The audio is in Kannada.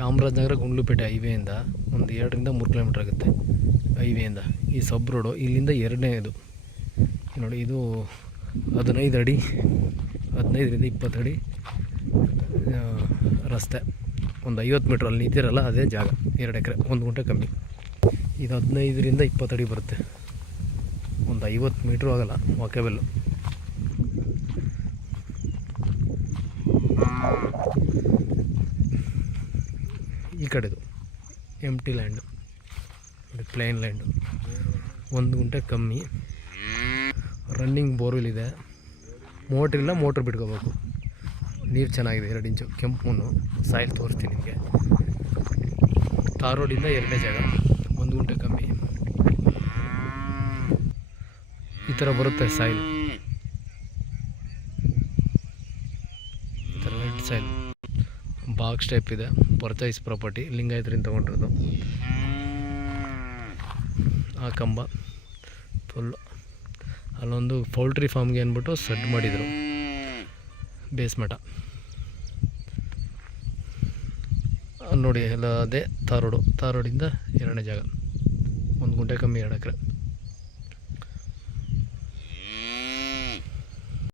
ಚಾಮರಾಜನಗರ ಗುಂಡ್ಲುಪೇಟೆ ಹೈವೇಯಿಂದ ಒಂದು 2ರಿಂದ 3 ಕಿಲೋಮೀಟ್ರ್ ಆಗುತ್ತೆ ಹೈವೇಯಿಂದ. ಈ ಸಬ್ ರೋಡು ಇಲ್ಲಿಂದ 2ನೇದು ನೋಡಿ. ಇದು 15 ಅಡಿ, 15ರಿಂದ 20 ಅಡಿ ರಸ್ತೆ. ಒಂದು 50 ಮೀಟ್ರ್ ಅಲ್ಲಿ ನಿಂತಿರಲ್ಲ ಅದೇ ಜಾಗ. 2 ಎಕರೆ, 1 ಗುಂಟೆ ಕಮ್ಮಿ. ಇದು 15ರಿಂದ 20 ಅಡಿ ಬರುತ್ತೆ. ಒಂದು 50 ಮೀಟ್ರು ಆಗೋಲ್ಲ ವಾಕೇಬಲ್ಲು. ಈ ಕಡೆದು ಎಂಟಿ ಲ್ಯಾಂಡು ನೋಡಿ, ಪ್ಲೇನ್ ಲ್ಯಾಂಡು. 1 ಗುಂಟೆ ಕಮ್ಮಿ. ರನ್ನಿಂಗ್ ಬೋರ್ವೆಲ್ ಇದೆ. ಮೋಟ್ರಿಲ್ಲ, ಮೋಟ್ರ್ ಬಿಟ್ಕೋಬೇಕು. ನೀರು ಚೆನ್ನಾಗಿದೆ, 2 ಇಂಚು ಕೆಂಪು ಮಣ್ಣು. ಸಾಯಿಲ್ ತೋರಿಸ್ತೀನಿ ನಿಮಗೆ. ಟಾರ್ ರೋಡಿಂದ 2ನೇ ಜಾಗ, 1 ಗುಂಟೆ ಕಮ್ಮಿ. ಈ ಥರ ಬರುತ್ತೆ ಸಾಯಿಲ್, ಈ ಥರ ರೆಡ್ ಸಾಯಿಲ್. ಬಾಕ್ಸ್ ಟೈಪ್ ಇದೆ. ಪರ್ಚೇಸ್ ಪ್ರಾಪರ್ಟಿ, ಲಿಂಗಾಯತರಿಂದ ತೊಗೊಂಡಿರೋದು. ಆ ಕಂಬ ಫುಲ್ಲು. ಅಲ್ಲೊಂದು ಪೌಲ್ಟ್ರಿ ಫಾರ್ಮ್ಗೆ ಅಂದ್ಬಿಟ್ಟು ಸೆಡ್ ಮಾಡಿದರು, ಬೇಸ್ಮಠ ನೋಡಿ. ಎಲ್ಲ ಅದೇ ತಾರೋಡು. ತಾರೋಡಿಂದ 2ನೇ ಜಾಗ, 1 ಗುಂಟೆ ಕಮ್ಮಿ, 2 ಎಕರೆ.